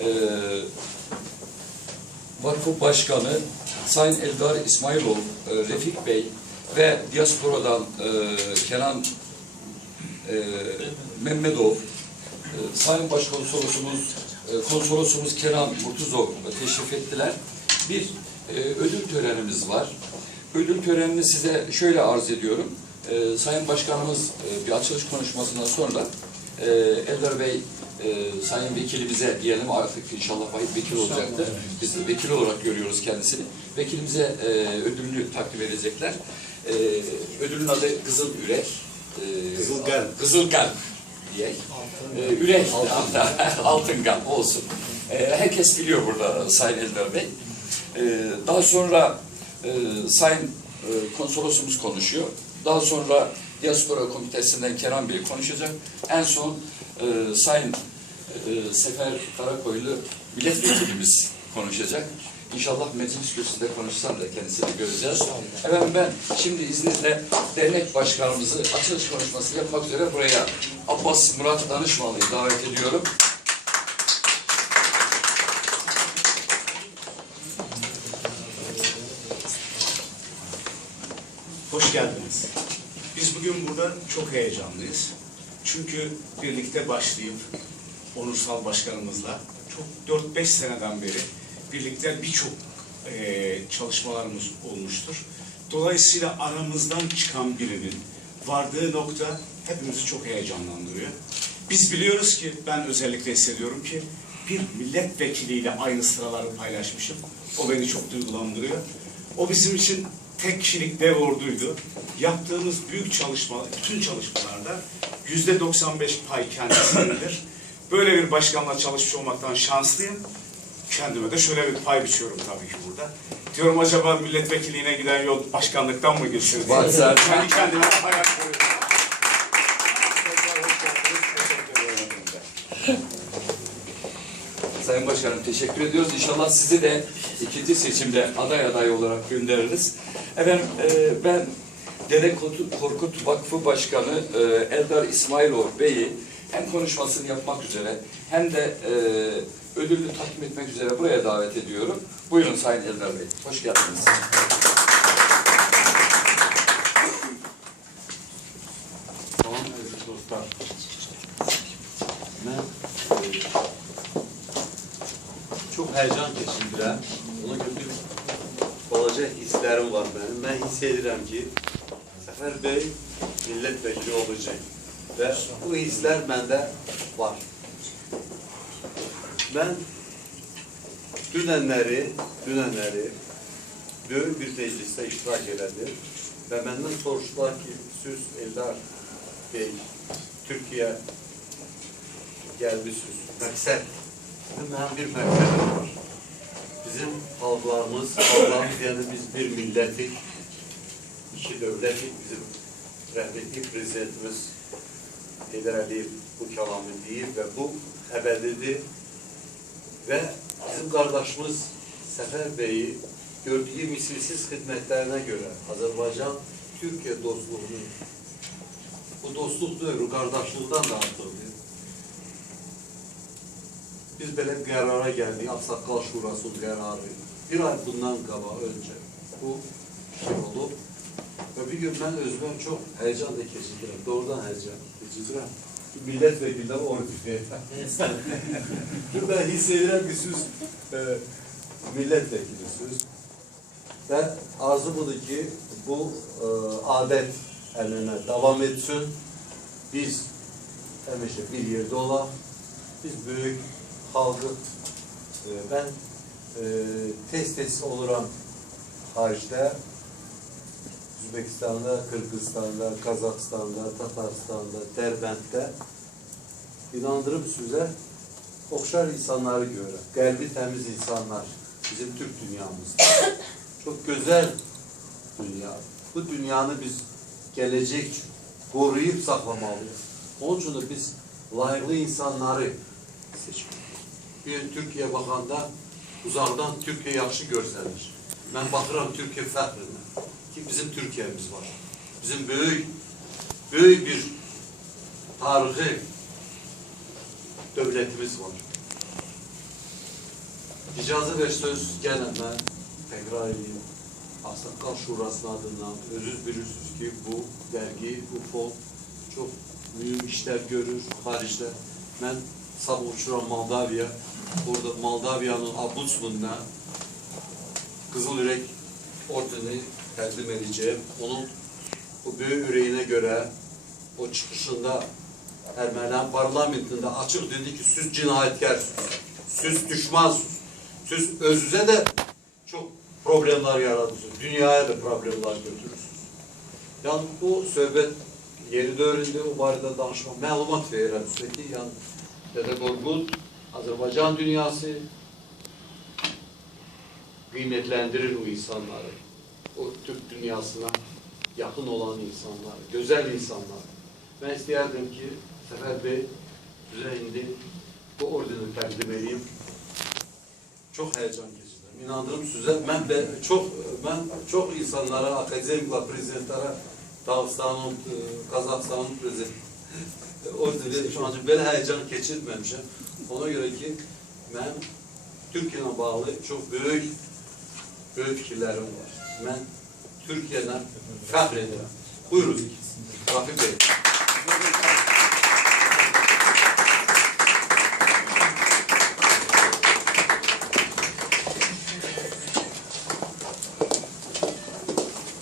e, Vakfı Başkanı Sayın Eldar İsmailov, e, Refik Bey ve diasporadan e, Kenan e, Mehmetov, e, Sayın Başkonsolosumuz, e, konsolosumuz Kenan Murtuzov teşrif ettiler. Bir e, ödül törenimiz var. Ödül törenini size şöyle arz ediyorum. E, Sayın Başkanımız e, bir açılış konuşmasından sonra e, Eldar Bey e, Sayın Vekilimize diyelim artık inşallah vahit vekil olacaktır. Biz de vekil olarak görüyoruz kendisini. Vekilimize e, ödülünü takdim edecekler. E, ödülün adı Kızıl Ürek. E, Kızıl Kalp. Kızıl Kalp diye. E, ürek hatta altın kalp olsun. E, herkes biliyor burada Sayın Eldar Bey. E, daha sonra e, Sayın e, konsolosumuz konuşuyor. Daha sonra Diaspora Komitesi'nden Kenan Bey konuşacak. En son e, Sayın e, Sefer Karakoylu milletvekilimiz konuşacak. İnşallah meclis kürsüsünde konuşsam da kendisini göreceğiz. Efendim ben şimdi izninizle dernek başkanımızı açılış konuşması yapmak üzere buraya Abbas Murat Danışmalı'yı davet ediyorum. Hoş geldiniz. Biz bugün burada çok heyecanlıyız. Çünkü birlikte başlayıp onursal başkanımızla çok 4-5 seneden beri birlikte birçok eee, çalışmalarımız olmuştur. Dolayısıyla aramızdan çıkan birinin vardığı nokta hepimizi çok heyecanlandırıyor. Biz biliyoruz ki ben özellikle hissediyorum ki bir milletvekiliyle aynı sıraları paylaşmışım. O beni çok duygulandırıyor. O bizim için tek kişilik dev orduydu. Yaptığımız büyük çalışma, bütün çalışmalarda yüzde 95 pay kendisindedir. Böyle bir başkanla çalışmış olmaktan şanslıyım. Kendime de şöyle bir pay biçiyorum tabii ki burada. Diyorum acaba milletvekiliğine giden yol başkanlıktan mı geçiyor diye. Kendi kendime hayal kuruyorum. Sayın Başkanım teşekkür ediyoruz. İnşallah sizi de ikinci seçimde aday aday olarak göndeririz. Efendim e, ben Dede Korkut- Vakfı Başkanı e, Eldar İsmailov Bey'i hem konuşmasını yapmak üzere hem de e, ödülünü takdim etmek üzere buraya davet ediyorum. Buyurun Sayın Eldar Bey. Hoş geldiniz. Tamam dostlar. E, çok heyecan keçirdirəm. Hisslərim var mənim. Mən hiss edirəm ki, Səfər bəy milletvekili olacaq və bu hisslər məndə var. Mən dünənləri, dünənləri böyük bir meclisdə iştirak elədim və məndən soruşdular ki, siz Eldar Bey, Türkiye gelmişsiniz. Məqsəd, mənim bir məqsədim var. Bizim xalqlarımız, xalqlarımız yəni biz bir millətik, iki dövlətik bizim rəhmətli prezidentimiz Heydər Əliyev bu kəlamı deyib və bu əbədidir və bizim qardaşımız Səfər Beyi gördüyü misilsiz xidmətlərinə görə Azərbaycan Türkiyə dostluğunu bu dostluq dövrü qardaşlıqdan da artıqdır. Biz belə qərara gəldik, Ağsaqqal Şurasının qərarı. Bir ay bundan qabaq öncə bu şey olub. Və bir gün mən özümə çox həyəcan da keçirdirəm. Doğrudan həyəcan keçirdirəm. Milletvekildən onu dinləyirəm. Burada hiss edirəm ki, siz e, milletvekilisiniz. Və arzu budur ki, bu e, adət ənənə davam etsin. Biz həmişə bir yerdə olaq. Biz böyük xalqıq. E, mən e, tez-tez oluram xaricdə. Özbekistanda, Kırgızistan'da, Kazakistan'da, Tataristan'da, Derbənddə inandırım sizə oxşar insanları görürəm. Qəlbi təmiz insanlar bizim Türk dünyamızda. Çok güzel dünya. Bu dünyanı biz gelecek koruyup saklamalıyız. Onun için de biz layıklı insanları seçmeliyiz. Bir Türkiye bakanda uzaktan Türkiye yaxşı görsənir. Ben bakıram Türkiye fəxrinə ki bizim Türkiye'miz var. Bizim büyük büyük bir tarihi devletimiz var. icazə versiniz gene ben tekrar edeyim. Aksakal Şurası adından özünüz bilirsiniz ki bu dergi, bu fon çok mühim işler görür haricde. Ben sabah Moldavya, burada Moldavyanın Abutsman'ına Kızıl Yürek ordeni təqdim edeceğim. Onun bu büyük yüreğine göre o çıkışında Ermeniler parlamentinde açık dedi ki siz cinayetkarsınız. Siz düşmansınız. Siz özünüze de çok problemler yaratırsınız. Dünyaya da problemler götürürsünüz. Yani bu söhbət yeri dövründə o barədə danışma, məlumat verirəm sizə ki, yəni Dədə Qorqud Azərbaycan dünyası kıymetlendirir o insanları. O Türk dünyasına yakın olan insanlar, güzel insanlar. Ben isterdim ki Sefer Bey size bu ordeni takdim edeyim. Çok heyecan geçirdim. İnandırım size. Ben de çok ben çok insanlara, akademikla prezidentlere Dağıstan'ın, e, Kazakistan'ın prezidenti ordeni şu an böyle heyecan geçirmemişim. Ona göre ki ben Türkiye'ye bağlı çok büyük büyük fikirlerim var. Ben Türkiye'den fəxr edirəm. Buyurun. Rafi Bey.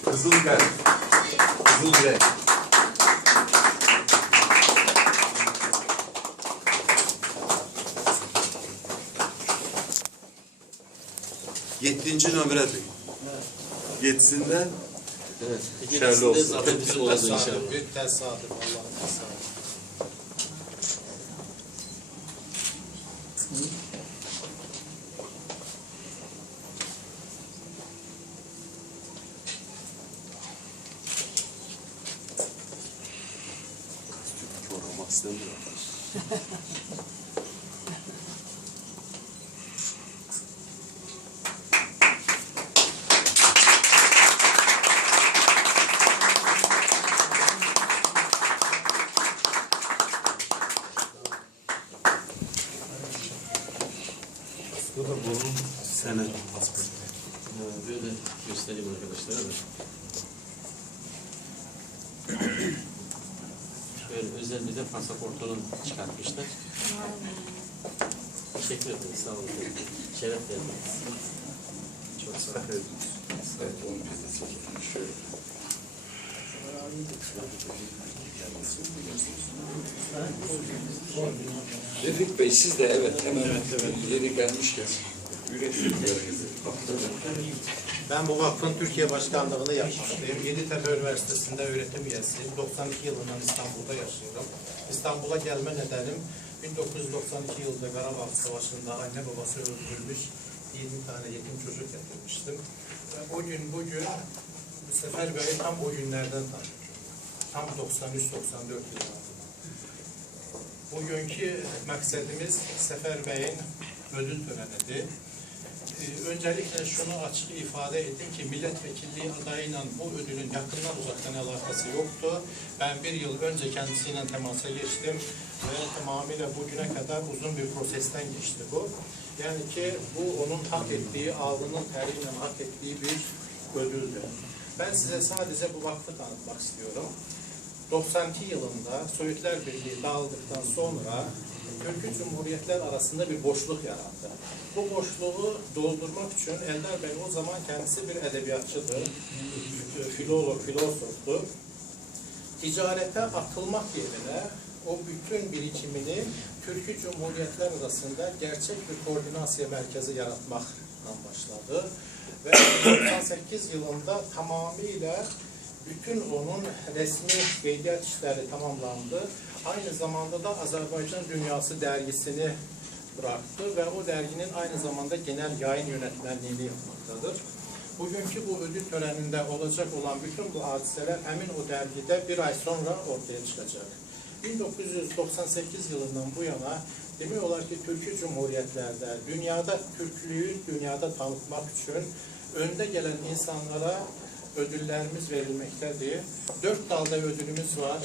Kızıl gel. Yedinci nömrədir. Yedisinden Evet. Şerli olsun. Zaten bizim olacak inşallah. Tesadüf, büyük tesadüf, Allah'ın Bunun senet pasportu. Evet, böyle göstereyim arkadaşlara da. Şöyle özel bir de pasaportunu çıkartmışlar. Teşekkür ederim. Sağ olun. Şeref verdiniz. Çok sağ olun. Evet, onu biz de çekelim. Refik Bey siz de evet hemen yeni gelmişken Ben bu vakfın Türkiye Başkanlığı'nı yapmaktayım. Yeditepe Üniversitesi'nde öğretim üyesiyim. 92 yılından İstanbul'da yaşıyorum. İstanbul'a gelme nedenim 1992 yılında Karabağ Savaşı'nda anne babası öldürülmüş 20 tane yetim çocuk getirmiştim. O gün bugün Sefer Bey'i tam o günlerden tanıyorum. Tam 93-94 yıllarında. Bugünkü məqsədimiz Səfər bəyin ödül törənidir. Ee, Öncelikle şunu açık ifade ettim ki milletvekilliği adayıyla bu ödülün yakından uzaktan alakası yoktu. Ben bir yıl önce kendisiyle temasa geçtim ve tamamıyla bugüne kadar uzun bir prosesten geçti bu. Yani ki bu onun hak ettiği, alnının teriyle hak ettiği bir ödüldü. Ben size sadece bu vakfı tanıtmak istiyorum. 92 yılında Sovyetler Birliği dağıldıktan sonra Türkiye Cumhuriyetler arasında bir boşluk yarattı. Bu boşluğu doldurmak için Eldar Bey o zaman kendisi bir edebiyatçıdır, filolog, filozoftu. Ticarete atılmak yerine o bütün birikimini Türkiye Cumhuriyetler arasında gerçek bir koordinasyon merkezi yaratmakla başladı. Ve 98 yılında tamamıyla bütün onun resmi beydiyat işleri tamamlandı. Aynı zamanda da Azerbaycan Dünyası dergisini bıraktı ve o derginin aynı zamanda genel yayın yönetmenliğini yapmaktadır. Bugünkü bu ödül töreninde olacak olan bütün bu hadiseler emin o dergide bir ay sonra ortaya çıkacak. 1998 yılından bu yana demiyorlar ki Türkiye Cumhuriyetlerde dünyada Türklüğü dünyada tanıtmak için önde gelen insanlara ödüllerimiz verilmektedir. Dört dalda ödülümüz var.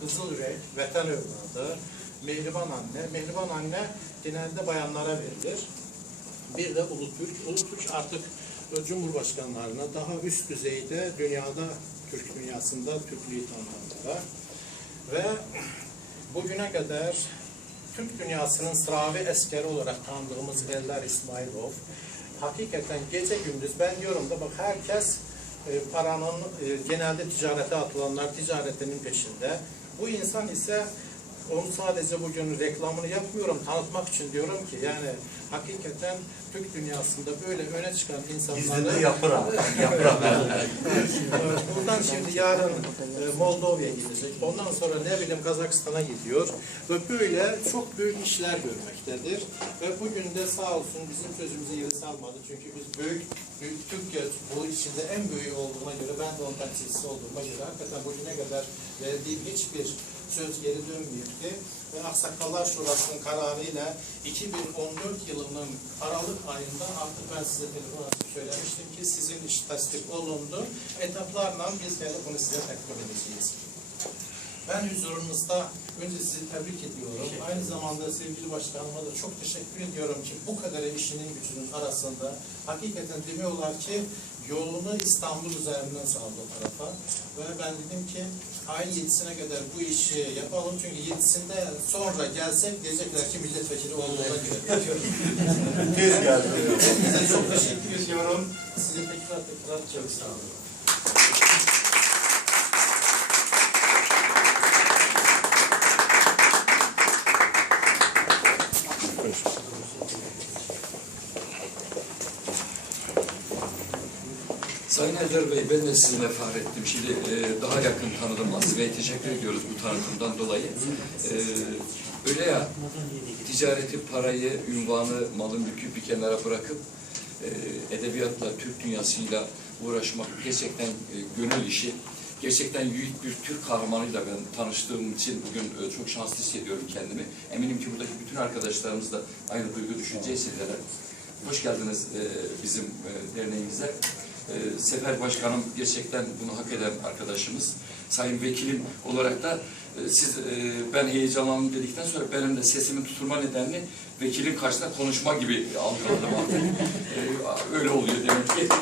Kızıl Yürek, Vatan Evladı, Mehriban Anne. Mehriban Anne genelde bayanlara verilir. bir de Ulutürk. Ulutürk artık Cumhurbaşkanlarına daha üst düzeyde dünyada, Türk dünyasında Türklüğü tanıtanlara ve bugüne kadar Türk dünyasının sıravi eskeri olarak tanıdığımız Eldar İsmailov hakikaten gece gündüz ben diyorum da bak herkes paranın e, genelde ticarete atılanlar ticaretinin peşinde. Bu insan ise onu sadece bugün reklamını yapmıyorum, tanıtmak için diyorum ki yani hakikaten Türk dünyasında böyle öne çıkan insanları... Gizlide yapır ha. Yapır ha. Evet, Buradan şimdi yarın e, Moldova'ya gidecek. Ondan sonra ne bileyim Kazakistan'a gidiyor. Ve böyle çok büyük işler görmektedir. Ve bugün de sağ olsun bizim sözümüze yeri salmadı. Çünkü biz büyük, büyük Türkiye bu içinde en büyüğü olduğuma göre, ben de onun temsilcisi olduğuma göre hakikaten bugüne kadar verdiğim hiçbir söz geri dönmeyecekti. Ve Aksakallar Şurası'nın kararıyla 2014 yılının Aralık ayında artık ben size telefon söylemiştim ki sizin iş tasdik olundu. Etaplarla biz gelip bunu size takdim edeceğiz. Ben huzurunuzda önce sizi tebrik ediyorum. Aynı zamanda sevgili başkanıma da çok teşekkür ediyorum ki bu kadar işinin gücünün arasında hakikaten demiyorlar ki yolunu İstanbul üzerinden saldı o tarafa. Ve ben dedim ki ayın yedisine kadar bu işi yapalım. Çünkü yedisinde sonra gelsek diyecekler ki milletvekili olduğuna göre. Tez geldi. Size çok teşekkür ediyorum. Size tekrar tekrar çok sağ olun. Sayın Eldar Bey, ben de sizinle fahrettim. Şimdi e, daha yakın tanıdım Aziz Bey. Teşekkür ediyoruz bu tanıtımdan dolayı. E, öyle ya, ticareti, parayı, ünvanı, malın mülkü bir kenara bırakıp e, edebiyatla, Türk dünyasıyla uğraşmak gerçekten e, gönül işi. Gerçekten büyük bir Türk kahramanıyla ben tanıştığım için bugün e, çok şanslı hissediyorum kendimi. Eminim ki buradaki bütün arkadaşlarımız da aynı duygu düşünce hissederler. Hoş geldiniz e, bizim e, derneğimize. E, Sefer Başkanım gerçekten bunu hak eden arkadaşımız. Sayın Vekilim olarak da e, siz e, ben heyecanlandım dedikten sonra benim de sesimin tutulma nedenini vekilin karşısında konuşma gibi algıladım artık. E, öyle oluyor demek ki.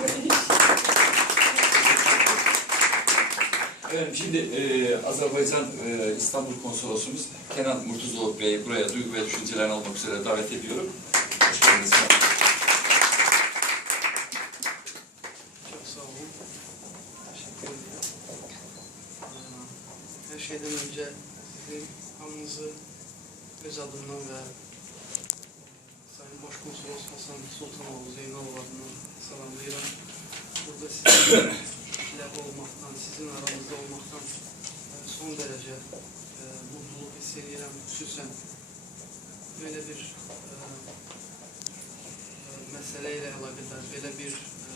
Evet, şimdi e, Azerbaycan e, İstanbul Konsolosumuz Kenan Murtuzov Bey'i buraya duygu ve düşüncelerini almak üzere davet ediyorum. Hoş geldiniz. Çok sağ olun. Teşekkür ederim. Ee, Her şeyden önce sizin hamınızı öz adımdan ve Sayın Başkonsolos Hasan Sultanoğlu Zeynalov adına salamlayıram. Burada sizinle olmaktan, sizin aranızda olmaktan e, son derece e, mutluluk hissediyorum. Xüsusən böyle bir e, e, meseleyle alakadar, böyle bir e,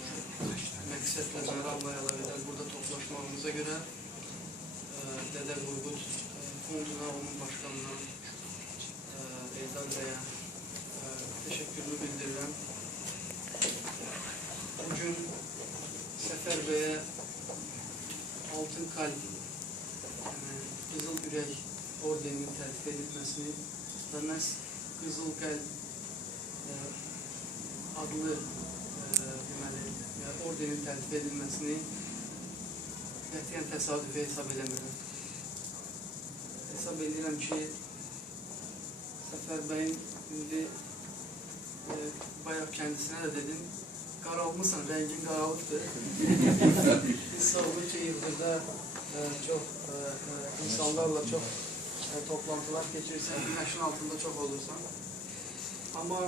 məqsədlə, məramla əlaqədar burada toplaşmağımıza görə e, Dədə e, fonduna, onun başkanına, e, Eldar bəyə e, təşəkkürümü bildirirəm. Bugün Səfər bəyə Altın Kalp, Qızıl Ürək ordeninin təltif edilməsini və məhz Qızıl Qəlb e, adlı e, və ordenin təltif edilməsini qətiyyən təsadüfi hesab eləmirəm. Hesab edirəm ki, Səfər bəyin indi e, bayaq kendisinə də dedim, qaralmısan, rəngin qaralıbdır. Hiss olunur ki, yıldırda e, çox e, e, insanlarla çox e, toplantılar keçirsən, güneşin altında çox olursan. Amma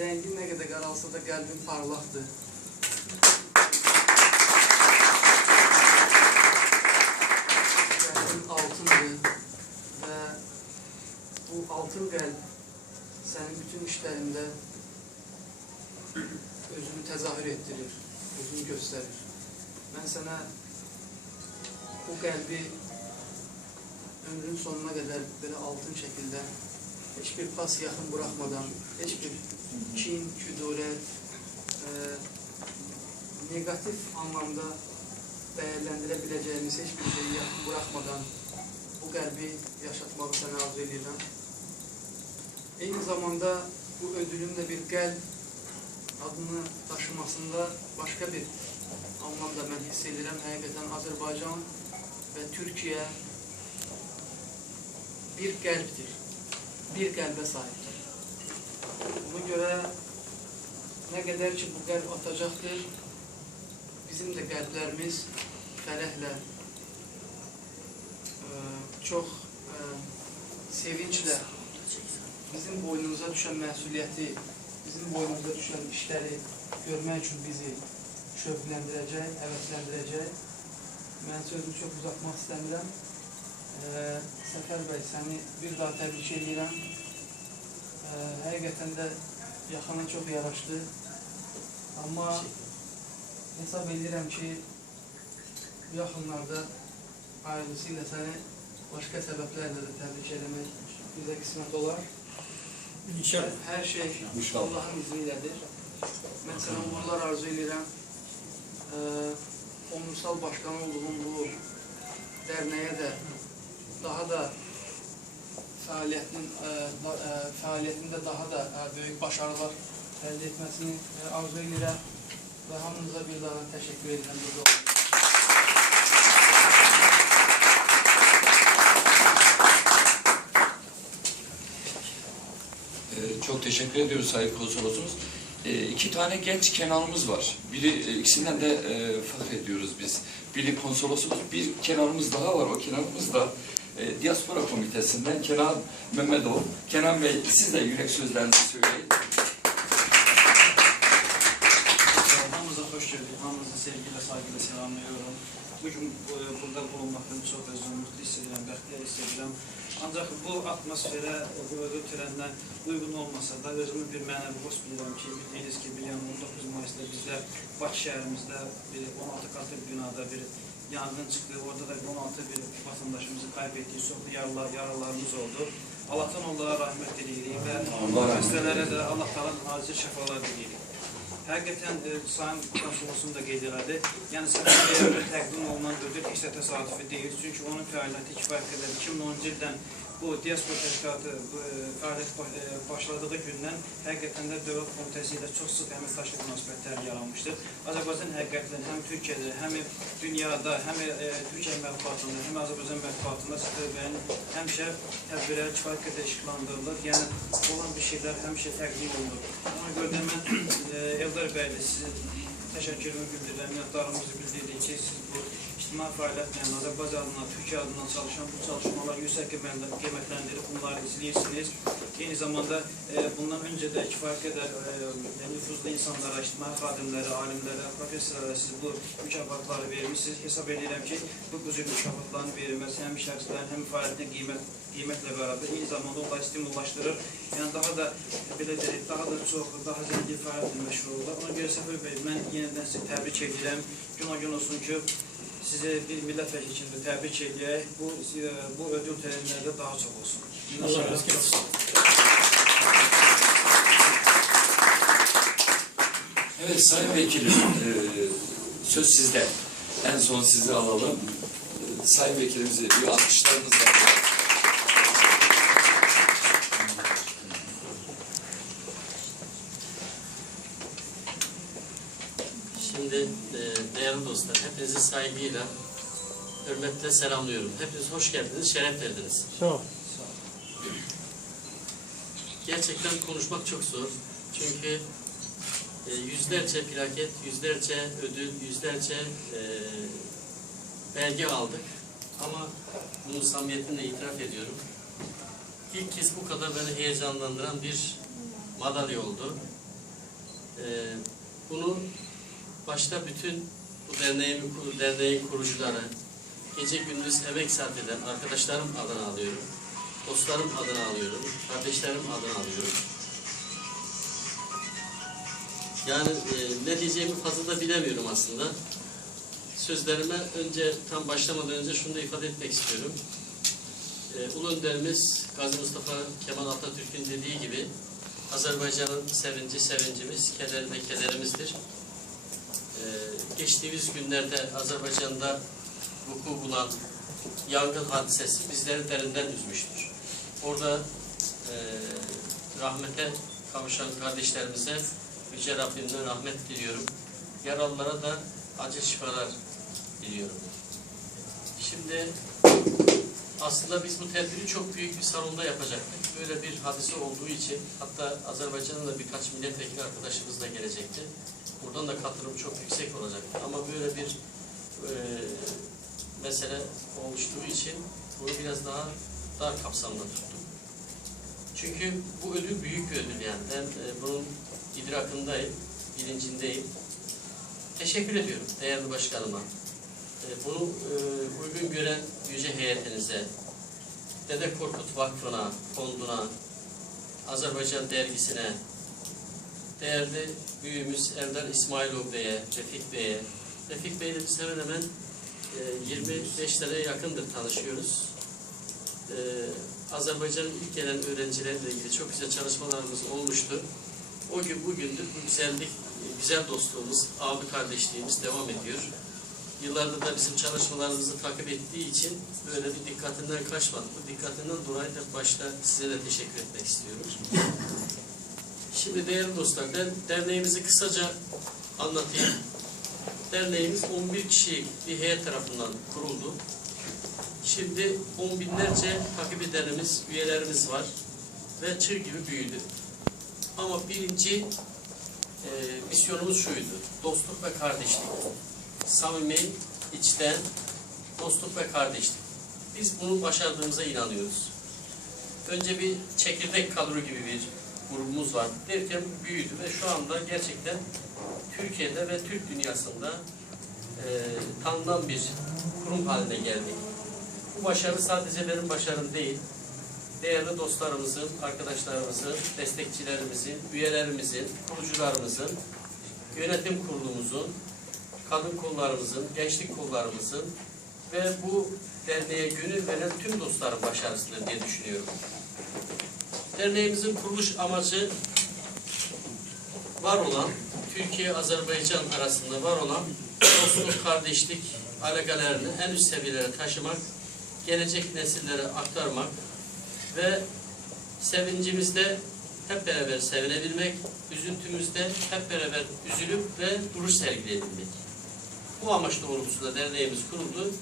rəngin nə qədər qaralsa da. Qəlbin altındır və bu altın qəlb sənin bütün işlərində özünü təzahür etdirir, özünü göstərir. Mən sənə bu qəlbi ömrün sonuna qədər belə altın şəkildə heç bir pas yaxın buraxmadan, heç kin, küdurət, e, negatif anlamda dəyərləndirə biləcəyimiz heç bir şeyi yaxın buraxmadan bu qəlbi yaşatmağı sənə arzu edirəm. Eyni zamanda bu ödülün də bir qəlb adını daşımasında başka bir anlamda ben hiss edirəm. Həqiqətən Azərbaycan və Türkiyə bir qəlbdir. Bir qəlbə sahibdir. Buna görə nə qədər ki bu qəlb atacaqdır, bizim də qəlblərimiz fərəhlə, e, çox e, sevinçlə bizim boynumuza düşən məsuliyyəti, bizim boynumuza düşən işləri görmək üçün bizi şövqləndirəcək, həvəsləndirəcək. Mən sözümü çox uzatmaq istəmirəm. Ee, Səfər bəy, səni bir daha təbrik edirəm. Ee, həqiqətən də yaxana çox yaraşdı. Amma hesab edirəm ki, bu yaxınlarda ailəsiylə səni başqa səbəblərlə də təbrik eləmək bizə qismət olar. İnşallah. Hər şey. Allahın izni ilədir. Mən sənə uğurlar arzu edirəm. Ee, onursal başkan olduğum bu dərnəyə də daha da fəaliyyətin e, da, e, fəaliyyətində daha da e, böyük başarılar əldə etməsini e, arzu edirəm və hamınıza bir daha təşəkkür edirəm burada olduğunuz üçün. Ee, çok teşekkür ediyoruz Sayın Konsolosumuz. Ee, iki tane genç Kenan'ımız var. Biri e, ikisinden de e, fakrediyoruz biz. Biri konsolosumuz, bir Kenan'ımız daha var. O Kenan'ımız da e, Diaspora Komitesi'nden Kenan Mehmetov. Kenan Bey siz de yürek sözlerinizi söyleyin. Hamınıza hoş geldin. Hamınızı sevgiyle, saygıyla selamlıyorum. Bugün e, burada bulunmaktan çok özür mutlu hissediyorum, bəxtiyar hissediyorum. Ancaq bu atmosferə, bu ödül törəninə uyğun olmasa da özümü bir mənəvi boş bilirəm ki, bildiyiniz ki, bilən 19 Mayıs'da bizlər Bakı şəhərimizdə bir 16 katlı bir binada bir yangın çıxdı. Orada da 16 bir vatandaşımızı kaybettik, çoxlu yaralar, yaralarımız oldu. Allah'tan onlara rahmet diləyirik və Allah rahmet xəstələrə də Allah talan acil şəfalar diləyirik. Həqiqətən e, Sayın Konsolosum da qeyd elədi. Yəni səfərlərə təqdim olunan ödül heç də təsadüfi deyil. Çünki onun fəaliyyəti kifayət qədər 2010-cu ildən bu diaspora təşkilatı e, fəaliyyət baş- e, başladığı gündən həqiqətən də dövlət komitəsi ilə çox sıx əməkdaşlıq münasibətləri yaranmışdır. Azərbaycan həqiqətən həm Türkiyədə, həm dünyada, həm e, Türkiyə mətbuatında, həm Azərbaycan mətbuatında Səfər bəyin həmişə tədbirləri kifayət qədər işıqlandırılır. Yəni olan bir şeylər həmişə təqdim olunur. Ona görə də mən e, Eldar bəylə sizin təşəkkürümü bildirirəm, siz bu ictimai fəaliyyətlə Azərbaycan adına, Türkiyə adına çalışan bu çalışmaları yüksək qiymətlə- qiymətləndirib bunları izləyirsiniz. Eyni zamanda e, bundan öncə də kifayət qədər e, nüfuzlu insanlara, ictimai xadimlərə, alimlərə, professorlara siz bu mükafatları vermişsiniz. Hesab edirəm ki, bu cür mükafatların verilməsi həm şəxslərin, həm fəaliyyətin qiymət qiymətlə bərabər eyni zamanda onları stimullaşdırır. Yəni daha da belə deyək, daha da çox, daha zəngin fəaliyyətlə məşğul olurlar. Ona görə Səfər bəy, mən yenidən sizi təbrik edirəm. Gün gün olsun ki, sizi bir millət vəkili kimi təbrik edək. Bu e, bu ödül törenlərdə daha çox olsun. Allah razı olsun. Evet Sayın Vekilim, e, söz sizde. En son sizi alalım. E, Sayın Vekilimizi bir alkışlarınızla. Şimdi e, değerli dostlar, hepinizi saygıyla, hürmetle selamlıyorum. Hepiniz hoş geldiniz, şeref verdiniz. Sağ Gerçekten konuşmak çok zor. Çünkü e, yüzlerce plaket, yüzlerce ödül, yüzlerce e, belge aldık. Ama bunu samimiyetimle itiraf ediyorum. İlk kez bu kadar beni heyecanlandıran bir madalya oldu. E, bunu başta bütün bu derneğin, derneğin kurucuları, gece gündüz emek sarf eden arkadaşlarım adına alıyorum. Dostlarım adına alıyorum, kardeşlerim adına alıyorum. Yani e, ne diyeceğimi fazla da bilemiyorum aslında. Sözlerime önce tam başlamadan önce şunu da ifade etmek istiyorum. E, Ulu Önderimiz Gazi Mustafa Kemal Atatürk'ün dediği gibi Azerbaycan'ın sevinci sevincimiz, keder ve kederimizdir. E, geçtiğimiz günlerde Azerbaycan'da vuku bulan yangın hadisesi bizleri derinden üzmüştür. Orada e, rahmete kavuşan kardeşlerimize Yüce Rabbimden rahmet diliyorum. Yaralılara da acil şifalar diliyorum. Şimdi aslında biz bu tedbiri çok büyük bir salonda yapacaktık. Böyle bir hadise olduğu için hatta Azerbaycan'ın da birkaç milletvekili arkadaşımız da gelecekti. Buradan da katılım çok yüksek olacaktı. Ama böyle bir e, mesele oluştuğu için bunu biraz daha dar kapsamda tuttuk. Çünkü bu ödül büyük bir ödül yani. Ben e, bunun idrakındayım, bilincindeyim. Teşekkür ediyorum değerli başkanıma. E, bunu e, uygun gören yüce heyetinize, Dede Korkut Vakfı'na, fonduna, Azerbaycan dergisine, değerli büyüğümüz Eldar İsmailov Bey'e, Refik Bey'e, Refik Bey'le biz hemen hemen e, 25 seneye yakındır tanışıyoruz. E, Azerbaycan'ın ilk gelen öğrencilerle ilgili çok güzel çalışmalarımız olmuştu. O gün bugündür bu güzellik, güzel dostluğumuz, abi kardeşliğimiz devam ediyor. Yıllardır da bizim çalışmalarımızı takip ettiği için böyle bir dikkatinden kaçmadı. Bu dikkatinden dolayı da başta size de teşekkür etmek istiyorum. Şimdi değerli dostlar, ben derneğimizi kısaca anlatayım. Derneğimiz 11 kişilik bir heyet tarafından kuruldu. Şimdi on binlerce takip edenimiz, üyelerimiz var ve çığ gibi büyüdü. Ama birinci e, misyonumuz şuydu, dostluk ve kardeşlik. Samimi, içten dostluk ve kardeşlik. Biz bunu başardığımıza inanıyoruz. Önce bir çekirdek kadro gibi bir grubumuz var. Derken büyüdü ve şu anda gerçekten Türkiye'de ve Türk dünyasında e, tanınan bir kurum haline geldik. Bu başarı sadece benim başarım değil, değerli dostlarımızın, arkadaşlarımızın, destekçilerimizin, üyelerimizin, kurucularımızın, yönetim kurulumuzun, kadın kollarımızın, gençlik kollarımızın ve bu derneğe gönül veren tüm dostların başarısıdır diye düşünüyorum. Derneğimizin kuruluş amacı var olan, Türkiye-Azerbaycan arasında var olan dostluk, kardeşlik alakalarını en üst seviyelere taşımak, gelecek nesillere aktarmak ve sevincimizde hep beraber sevinebilmek, üzüntümüzde hep beraber üzülüp ve duruş sergileyebilmek. Bu amaç doğrultusunda derneğimiz kuruldu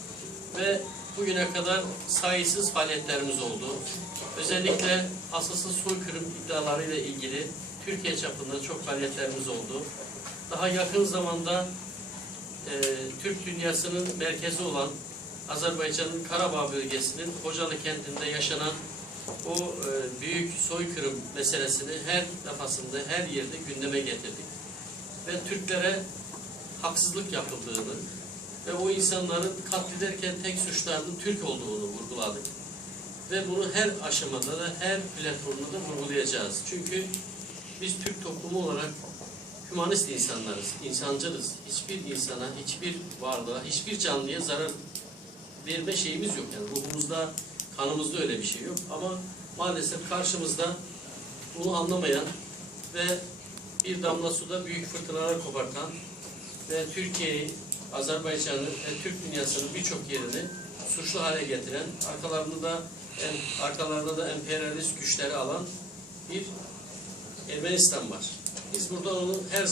ve bugüne kadar sayısız faaliyetlerimiz oldu. Özellikle asılsız soykırım iddialarıyla ilgili Türkiye çapında çok faaliyetlerimiz oldu. Daha yakın zamanda e, Türk dünyasının merkezi olan Azerbaycan'ın Karabağ bölgesinin Hocalı kentinde yaşanan o e, büyük soykırım meselesini her defasında her yerde gündeme getirdik. Ve Türklere haksızlık yapıldığını ve o insanların katlederken tek suçlarının Türk olduğunu vurguladık. Ve bunu her aşamada da her platformda da vurgulayacağız. Çünkü biz Türk toplumu olarak hümanist insanlarız, insancılız. Hiçbir insana, hiçbir varlığa, hiçbir canlıya zarar verme şeyimiz yok. Yani ruhumuzda, kanımızda öyle bir şey yok. Ama maalesef karşımızda bunu anlamayan ve bir damla suda büyük fırtınalar kopartan ve Türkiye'yi, Azerbaycan'ı ve Türk dünyasının birçok yerini suçlu hale getiren, arkalarında da en, arkalarında da emperyalist güçleri alan bir Ermenistan var. Biz burada onu her